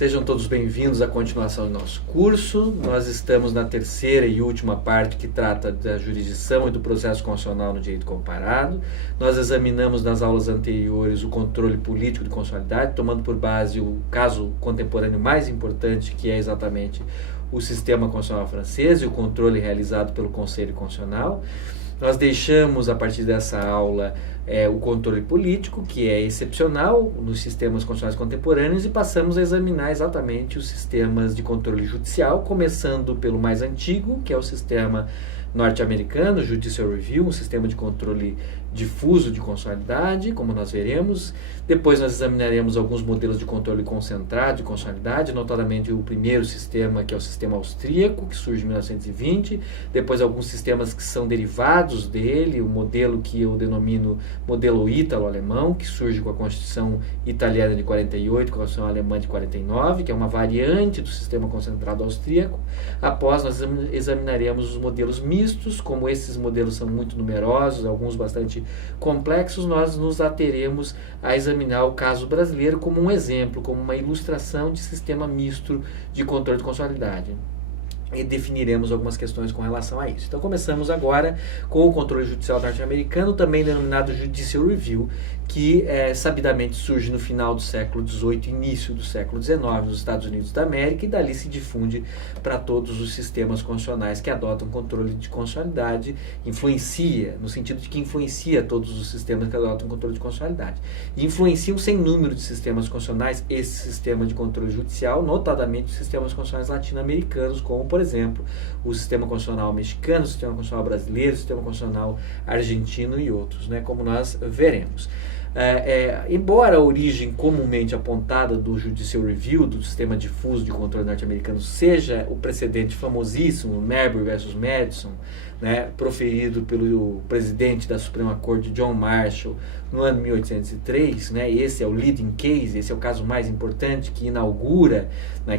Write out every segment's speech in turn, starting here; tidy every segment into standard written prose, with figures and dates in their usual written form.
Sejam todos bem-vindos à continuação do nosso curso. Nós estamos na terceira e última parte que trata da jurisdição e do processo constitucional no direito comparado. Nós examinamos nas aulas anteriores o controle político de constitucionalidade, tomando por base o caso contemporâneo mais importante, que é exatamente o sistema constitucional francês e o controle realizado pelo Conselho Constitucional. Nós deixamos, a partir dessa aula, o controle político, que é excepcional nos sistemas constitucionais contemporâneos, e passamos a examinar exatamente os sistemas de controle judicial, começando pelo mais antigo, que é o sistema norte-americano, Judicial Review, um sistema de controle difuso de constitucionalidade, como nós veremos. Depois nós examinaremos alguns modelos de controle concentrado de constitucionalidade, notadamente o primeiro sistema, que é o sistema austríaco, que surge em 1920, depois alguns sistemas que são derivados dele, o modelo que eu denomino modelo ítalo-alemão, que surge com a Constituição italiana de 48, com a Constituição alemã de 49, que é uma variante do sistema concentrado austríaco. Após, nós examinaremos os modelos mistos. Como esses modelos são muito numerosos, alguns bastante complexos, nós nos ateremos a examinar o caso brasileiro como um exemplo, como uma ilustração de sistema misto de controle de constitucionalidade. E definiremos algumas questões com relação a isso. Então, começamos agora com o controle judicial norte-americano, também denominado Judicial Review, que sabidamente surge no final do século XVIII e início do século XIX nos Estados Unidos da América, e dali se difunde para todos os sistemas constitucionais que adotam controle de constitucionalidade, influencia, no sentido de que influencia todos os sistemas que adotam controle de constitucionalidade. E influenciam sem número de sistemas constitucionais esse sistema de controle judicial, notadamente os sistemas constitucionais latino-americanos, como, por exemplo, o sistema constitucional mexicano, o sistema constitucional brasileiro, o sistema constitucional argentino e outros, como nós veremos. Embora a origem comumente apontada do Judicial Review, do sistema difuso de controle norte-americano, seja o precedente famosíssimo, Marbury versus Madison, proferido pelo presidente da Suprema Corte, John Marshall, no ano 1803, esse é o leading case, esse é o caso mais importante que inaugura,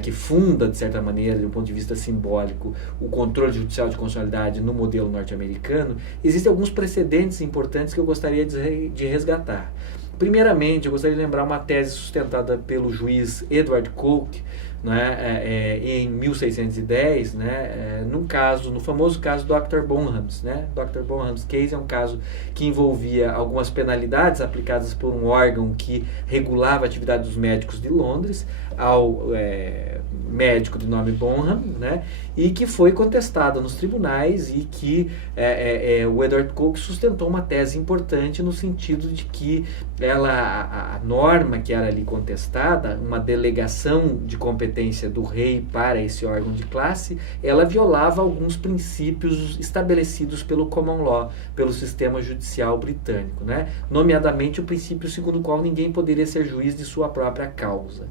que funda, de certa maneira, do ponto de vista simbólico, o controle judicial de constitucionalidade no modelo norte-americano. Existem alguns precedentes importantes que eu gostaria de resgatar. Primeiramente, eu gostaria de lembrar uma tese sustentada pelo juiz Edward Coke, em 1610, no famoso caso Dr. Bonham's. Dr. Bonham's Case é um caso que envolvia algumas penalidades aplicadas por um órgão que regulava a atividade dos médicos de Londres ao médico de nome Bonham, e que foi contestada nos tribunais, e que o Edward Coke sustentou uma tese importante no sentido de que a norma que era ali contestada, uma delegação de competência do rei para esse órgão de classe, ela violava alguns princípios estabelecidos pelo common law, pelo sistema judicial britânico, nomeadamente o princípio segundo o qual ninguém poderia ser juiz de sua própria causa.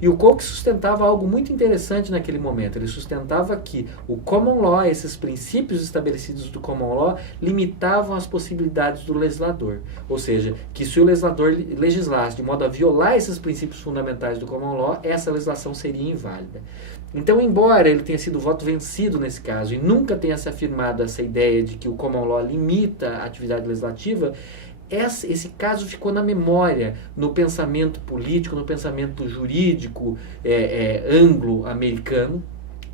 E o Coke sustentava algo muito interessante naquele momento. Ele sustentava que o common law, esses princípios estabelecidos do common law, limitavam as possibilidades do legislador. Ou seja, que se o legislador legislasse de modo a violar esses princípios fundamentais do common law, essa legislação seria inválida. Então, embora ele tenha sido voto vencido nesse caso e nunca tenha se afirmado essa ideia de que o common law limita a atividade legislativa, esse caso ficou na memória, no pensamento político, no pensamento jurídico anglo-americano.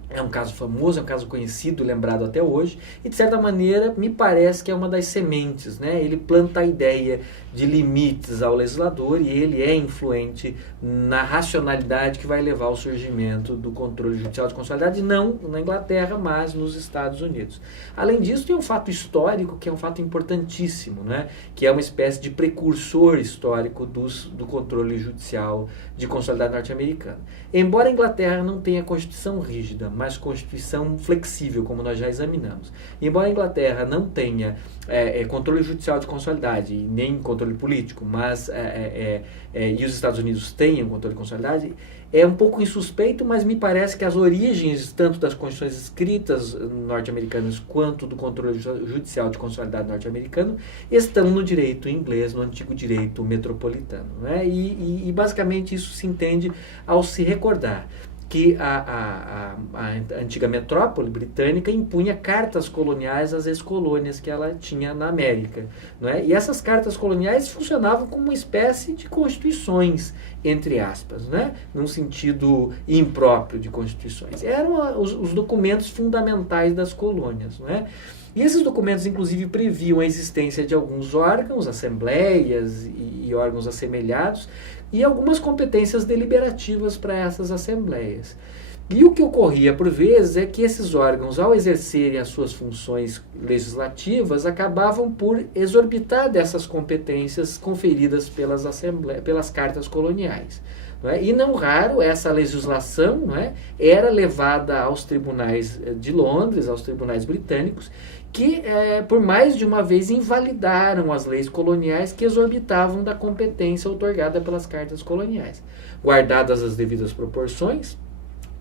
É um caso famoso, é um caso conhecido, lembrado até hoje, e de certa maneira me parece que é uma das sementes. Ele planta a ideia de limites ao legislador, e ele é influente na racionalidade que vai levar ao surgimento do controle judicial de constitucionalidade, não na Inglaterra, mas nos Estados Unidos. Além disso, tem um fato histórico que é um fato importantíssimo, que é uma espécie de precursor histórico do controle judicial de constitucionalidade norte-americana. Embora a Inglaterra não tenha constituição rígida, mas constituição flexível, como nós já examinamos. Embora a Inglaterra não tenha controle judicial de constitucionalidade, nem controle político, mas e os Estados Unidos tenham controle de constitucionalidade, é um pouco insuspeito, mas me parece que as origens, tanto das constituições escritas norte-americanas quanto do controle judicial de constitucionalidade norte-americano, estão no direito inglês, no antigo direito metropolitano. E basicamente isso se entende ao se recordar que a antiga metrópole britânica impunha cartas coloniais às ex-colônias que ela tinha na América. E essas cartas coloniais funcionavam como uma espécie de constituições entre aspas, né? Num sentido impróprio de constituições. Eram os documentos fundamentais das colônias, né? E esses documentos, inclusive, previam a existência de alguns órgãos, assembleias e órgãos assemelhados, e algumas competências deliberativas para essas assembleias. E o que ocorria, por vezes, é que esses órgãos, ao exercerem as suas funções legislativas, acabavam por exorbitar dessas competências conferidas pelas cartas coloniais. Não é? E não raro, essa legislação, não é, era levada aos tribunais de Londres, aos tribunais britânicos, que por mais de uma vez invalidaram as leis coloniais que exorbitavam da competência outorgada pelas cartas coloniais. Guardadas as devidas proporções,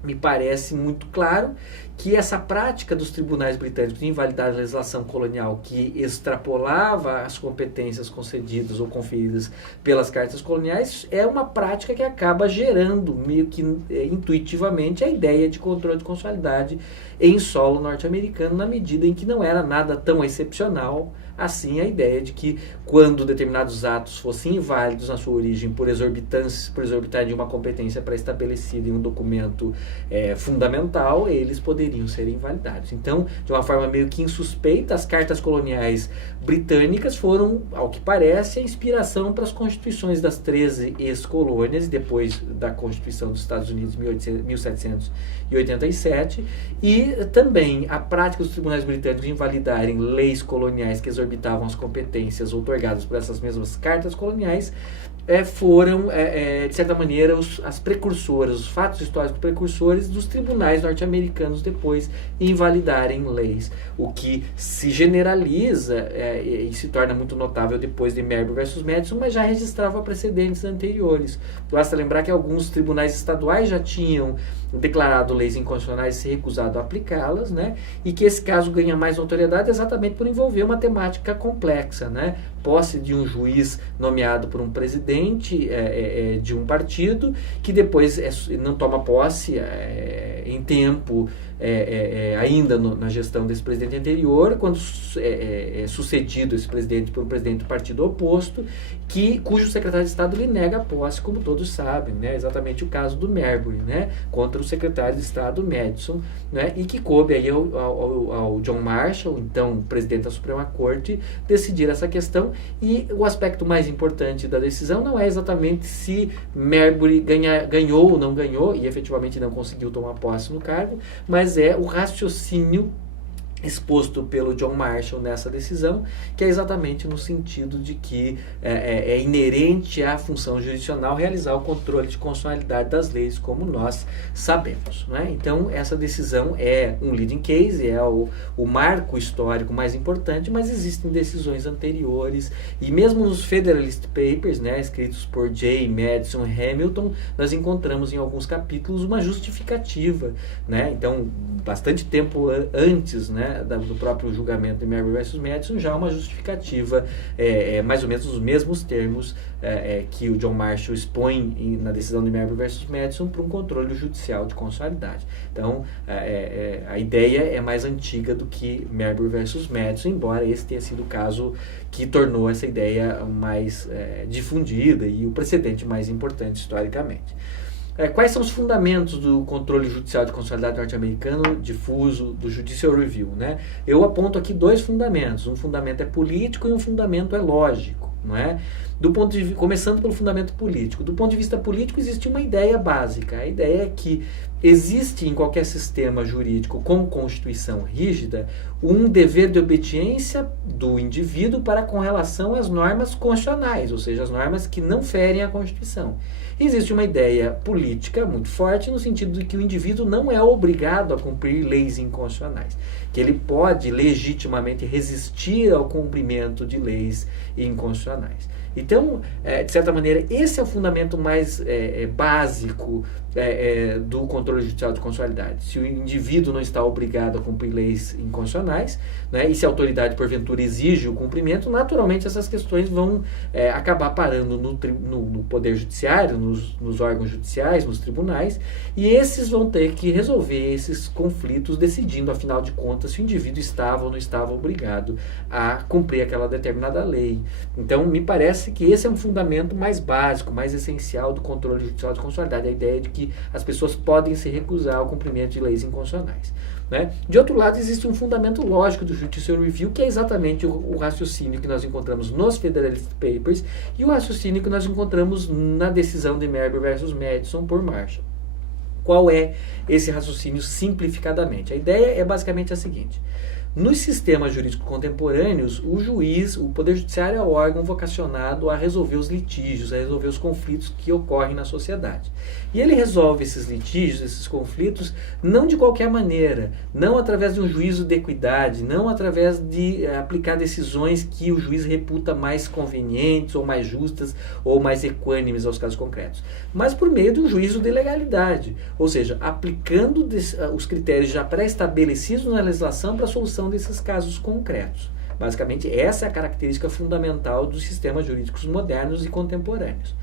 me parece muito claro que essa prática dos tribunais britânicos de invalidar a legislação colonial que extrapolava as competências concedidas ou conferidas pelas cartas coloniais é uma prática que acaba gerando, meio que intuitivamente, a ideia de controle de constitucionalidade em solo norte-americano, na medida em que não era nada tão excepcional assim a ideia de que quando determinados atos fossem inválidos na sua origem por exorbitar de uma competência pré-estabelecida em um documento fundamental, eles poderiam ser invalidados. Então, de uma forma meio que insuspeita, as cartas coloniais britânicas foram, ao que parece, a inspiração para as constituições das 13 ex-colônias, depois da Constituição dos Estados Unidos em 1787, e também a prática dos tribunais britânicos de invalidarem leis coloniais que exorbitavam as competências outorgadas por essas mesmas cartas coloniais foram, de certa maneira, as precursoras, os fatos históricos precursores dos tribunais norte-americanos depois invalidarem leis, o que se generaliza e se torna muito notável depois de Marbury versus Madison, mas já registrava precedentes anteriores. Basta lembrar que alguns tribunais estaduais já tinham declarado leis inconstitucionais e se recusado a aplicá-las, né? E que esse caso ganha mais notoriedade exatamente por envolver uma temática complexa, né? Posse de um juiz nomeado por um presidente de um partido, que depois não toma posse em tempo ainda na gestão desse presidente anterior, quando sucedido esse presidente por um presidente do partido oposto, cujo secretário de Estado lhe nega a posse, como todos sabem, né? Exatamente o caso do Marbury, né? Contra o secretário de Estado Madison, né? E que coube aí ao John Marshall, então presidente da Suprema Corte, decidir essa questão. E o aspecto mais importante da decisão não é exatamente se Marbury ganhou ou não ganhou, e efetivamente não conseguiu tomar posse no cargo, mas é o raciocínio exposto pelo John Marshall nessa decisão, que é exatamente no sentido de que é inerente à função jurisdicional realizar o controle de constitucionalidade das leis, como nós sabemos, né? Então, essa decisão é um leading case, é o marco histórico mais importante, mas existem decisões anteriores, e mesmo nos Federalist Papers, né, escritos por Jay, Madison e Hamilton, nós encontramos em alguns capítulos uma justificativa, né? Então, bastante tempo antes, né, do próprio julgamento de Marbury versus Madison, já uma justificativa, mais ou menos os mesmos termos que o John Marshall expõe na decisão de Marbury versus Madison para um controle judicial de constitucionalidade. Então, a ideia é mais antiga do que Marbury versus Madison, embora esse tenha sido o caso que tornou essa ideia mais difundida e o precedente mais importante historicamente. Quais são os fundamentos do controle judicial de constitucionalidade norte-americano difuso do Judicial Review, né? Eu aponto aqui dois fundamentos. Um fundamento é político e um fundamento é lógico, não é? Começando pelo fundamento político. Do ponto de vista político, existe uma ideia básica. A ideia é que existe em qualquer sistema jurídico com constituição rígida um dever de obediência do indivíduo com relação às normas constitucionais, ou seja, as normas que não ferem a Constituição. Existe uma ideia política muito forte no sentido de que o indivíduo não é obrigado a cumprir leis inconstitucionais, que ele pode legitimamente resistir ao cumprimento de leis inconstitucionais. Então, de certa maneira, esse é o fundamento mais básico do controle judicial de constitucionalidade. Se o indivíduo não está obrigado a cumprir leis inconstitucionais, né, e se a autoridade, porventura, exige o cumprimento, naturalmente essas questões vão acabar parando no Poder Judiciário, nos órgãos judiciais, nos tribunais, e esses vão ter que resolver esses conflitos, decidindo, afinal de contas, se o indivíduo estava ou não estava obrigado a cumprir aquela determinada lei. Então, me parece parece que esse é um fundamento mais básico, mais essencial do controle judicial de constitucionalidade, a ideia de que as pessoas podem se recusar ao cumprimento de leis inconstitucionais. Né? De outro lado, existe um fundamento lógico do Judicial Review, que é exatamente o raciocínio que nós encontramos nos Federalist Papers e o raciocínio que nós encontramos na decisão de Marbury versus Madison por Marshall. Qual é esse raciocínio simplificadamente? A ideia é basicamente a seguinte: nos sistemas jurídicos contemporâneos, o juiz, o Poder Judiciário é o órgão vocacionado a resolver os litígios, a resolver os conflitos que ocorrem na sociedade. E ele resolve esses litígios, esses conflitos, não de qualquer maneira, não através de um juízo de equidade, não através de aplicar decisões que o juiz reputa mais convenientes, ou mais justas, ou mais equânimes aos casos concretos, mas por meio de um juízo de legalidade, ou seja, aplicando os critérios já pré-estabelecidos na legislação para a solução desses casos concretos. Basicamente, essa é a característica fundamental dos sistemas jurídicos modernos e contemporâneos.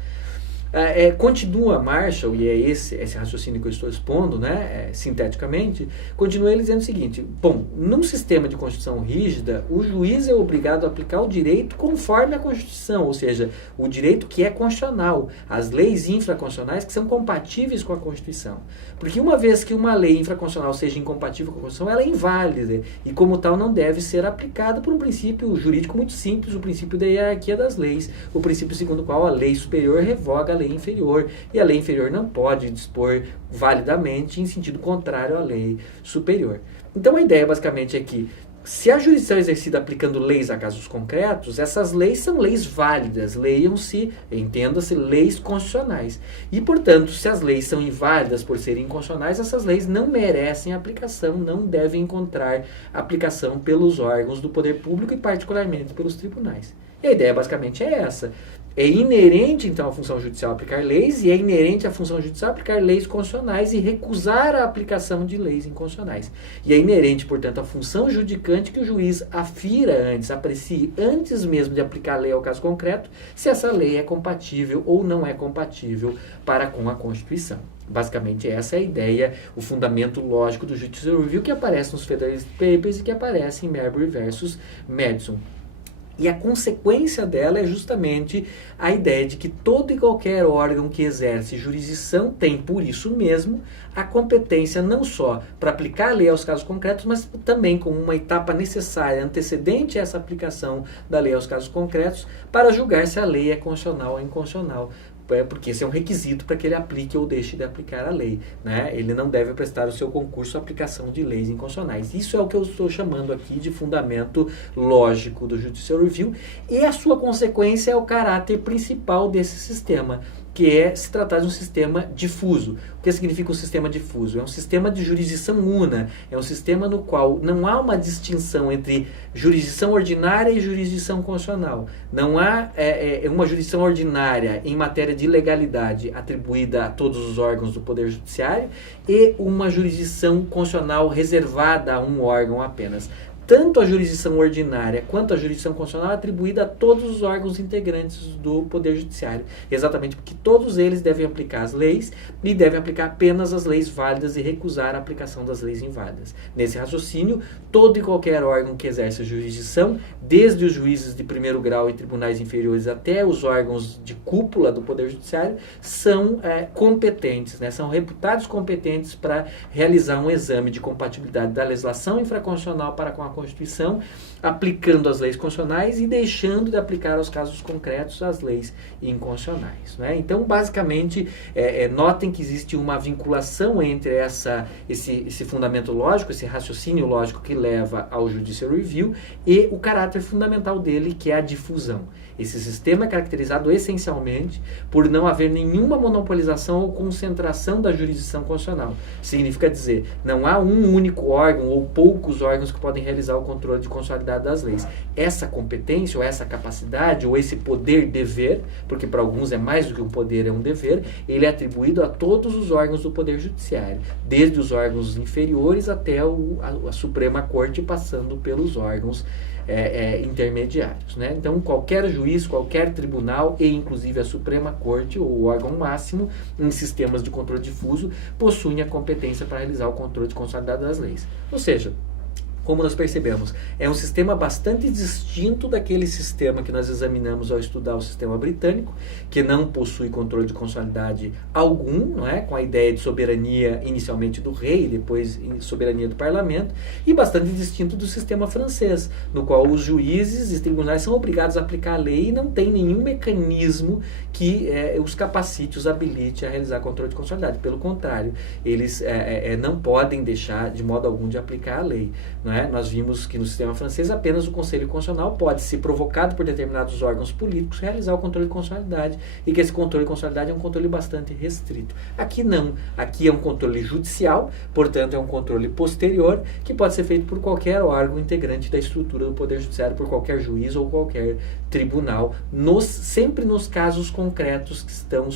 Continua Marshall, e é esse raciocínio que eu estou expondo, né, sinteticamente, continua ele dizendo o seguinte: bom, num sistema de Constituição rígida, o juiz é obrigado a aplicar o direito conforme a Constituição, ou seja, o direito que é constitucional, as leis infraconstitucionais que são compatíveis com a Constituição. Porque uma vez que uma lei infraconstitucional seja incompatível com a Constituição, ela é inválida, e como tal não deve ser aplicada por um princípio jurídico muito simples, o princípio da hierarquia das leis, o princípio segundo o qual a lei superior revoga a lei inferior, e a lei inferior não pode dispor validamente em sentido contrário à lei superior. Então a ideia basicamente é que, se a jurisdição é exercida aplicando leis a casos concretos, essas leis são leis válidas, leiam-se, entenda-se, leis constitucionais. E, portanto, se as leis são inválidas por serem inconstitucionais, essas leis não merecem aplicação, não devem encontrar aplicação pelos órgãos do poder público e particularmente pelos tribunais. E a ideia basicamente é essa. É inerente, então, à função judicial aplicar leis, e é inerente à função judicial aplicar leis constitucionais e recusar a aplicação de leis inconstitucionais. E é inerente, portanto, à função judicante que o juiz afira antes, aprecie antes mesmo de aplicar a lei ao caso concreto, se essa lei é compatível ou não é compatível para com a Constituição. Basicamente, essa é a ideia, o fundamento lógico do Judicial Review, que aparece nos Federalist Papers e que aparece em Marbury versus Madison. E a consequência dela é justamente a ideia de que todo e qualquer órgão que exerce jurisdição tem, por isso mesmo, a competência não só para aplicar a lei aos casos concretos, mas também como uma etapa necessária, antecedente a essa aplicação da lei aos casos concretos, para julgar se a lei é constitucional ou inconstitucional. Porque esse é um requisito para que ele aplique ou deixe de aplicar a lei, né? Ele não deve prestar o seu concurso à aplicação de leis inconstitucionais. Isso é o que eu estou chamando aqui de fundamento lógico do Judicial Review, e a sua consequência é o caráter principal desse sistema, que é se tratar de um sistema difuso. O que significa um sistema difuso? É um sistema de jurisdição una, é um sistema no qual não há uma distinção entre jurisdição ordinária e jurisdição constitucional. Não há uma jurisdição ordinária em matéria de legalidade atribuída a todos os órgãos do Poder Judiciário e uma jurisdição constitucional reservada a um órgão apenas. Tanto a jurisdição ordinária quanto a jurisdição constitucional é atribuída a todos os órgãos integrantes do Poder Judiciário, exatamente porque todos eles devem aplicar as leis e devem aplicar apenas as leis válidas e recusar a aplicação das leis inválidas. Nesse raciocínio, todo e qualquer órgão que exerce a jurisdição, desde os juízes de primeiro grau e tribunais inferiores até os órgãos de cúpula do Poder Judiciário, são competentes, né? São reputados competentes para realizar um exame de compatibilidade da legislação infraconstitucional para com a Constituição, aplicando as leis constitucionais e deixando de aplicar aos casos concretos as leis inconstitucionais, né? Então, basicamente, notem que existe uma vinculação entre esse fundamento lógico, esse raciocínio lógico que leva ao Judicial Review e o caráter fundamental dele, que é a difusão. Esse sistema é caracterizado essencialmente por não haver nenhuma monopolização ou concentração da jurisdição constitucional. Significa dizer, não há um único órgão ou poucos órgãos que podem realizar o controle de constitucionalidade das leis. Essa competência, ou essa capacidade, ou esse poder-dever, porque para alguns é mais do que um poder, é um dever, ele é atribuído a todos os órgãos do Poder Judiciário, desde os órgãos inferiores até a Suprema Corte, passando pelos órgãos intermediários, né? Então, qualquer juiz, qualquer tribunal e inclusive a Suprema Corte, ou o órgão máximo em sistemas de controle difuso, possuem a competência para realizar o controle de constitucionalidade das leis. Ou seja, como nós percebemos, é um sistema bastante distinto daquele sistema que nós examinamos ao estudar o sistema britânico, que não possui controle de constitucionalidade algum, não é? Com a ideia de soberania inicialmente do rei, depois soberania do parlamento, e bastante distinto do sistema francês, no qual os juízes e tribunais são obrigados a aplicar a lei e não tem nenhum mecanismo que os capacite, os habilite a realizar controle de constitucionalidade. Pelo contrário, eles não podem deixar de modo algum de aplicar a lei. Não é? Nós vimos que no sistema francês apenas o Conselho Constitucional pode ser provocado por determinados órgãos políticos realizar o controle de constitucionalidade, e que esse controle de constitucionalidade é um controle bastante restrito. Aqui não. Aqui é um controle judicial, portanto é um controle posterior, que pode ser feito por qualquer órgão integrante da estrutura do Poder Judiciário, por qualquer juiz ou qualquer tribunal, sempre nos casos concretos que estão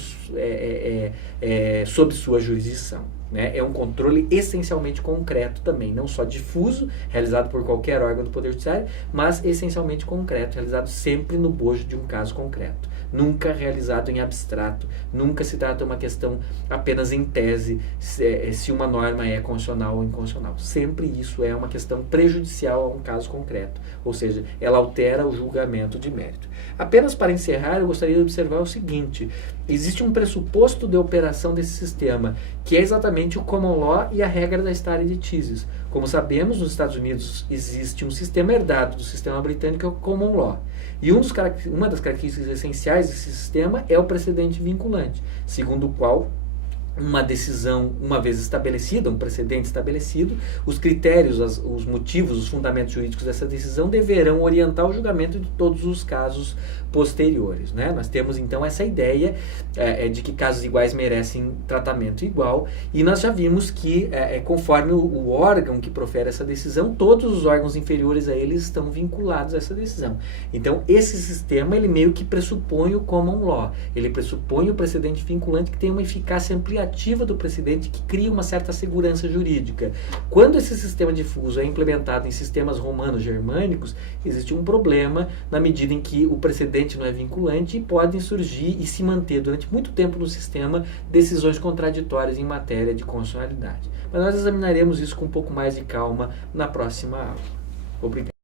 sob sua jurisdição. É um controle essencialmente concreto também, não só difuso, realizado por qualquer órgão do Poder Judiciário, mas essencialmente concreto, realizado sempre no bojo de um caso concreto. Nunca realizado em abstrato, nunca se trata de uma questão apenas em tese, se uma norma é constitucional ou inconstitucional. Sempre isso é uma questão prejudicial a um caso concreto, ou seja, ela altera o julgamento de mérito. Apenas para encerrar, eu gostaria de observar o seguinte: existe um pressuposto de operação desse sistema, que é exatamente o common law e a regra da stare decisis. Como sabemos, nos Estados Unidos existe um sistema herdado do sistema britânico, que é o common law. E uma das características essenciais desse sistema é o precedente vinculante, segundo o qual uma decisão, uma vez estabelecida, um precedente estabelecido, os critérios, os motivos, os fundamentos jurídicos dessa decisão deverão orientar o julgamento de todos os casos posteriores. Né? Nós temos então essa ideia de que casos iguais merecem tratamento igual, e nós já vimos que conforme o órgão que profere essa decisão, todos os órgãos inferiores a ele estão vinculados a essa decisão. Então esse sistema, ele meio que pressupõe o common law, ele pressupõe o precedente vinculante, que tem uma eficácia ampliativa do precedente, que cria uma certa segurança jurídica. Quando esse sistema difuso é implementado em sistemas romanos-germânicos, existe um problema na medida em que o precedente não é vinculante e podem surgir e se manter durante muito tempo no sistema decisões contraditórias em matéria de constitucionalidade. Mas nós examinaremos isso com um pouco mais de calma na próxima aula. Obrigado.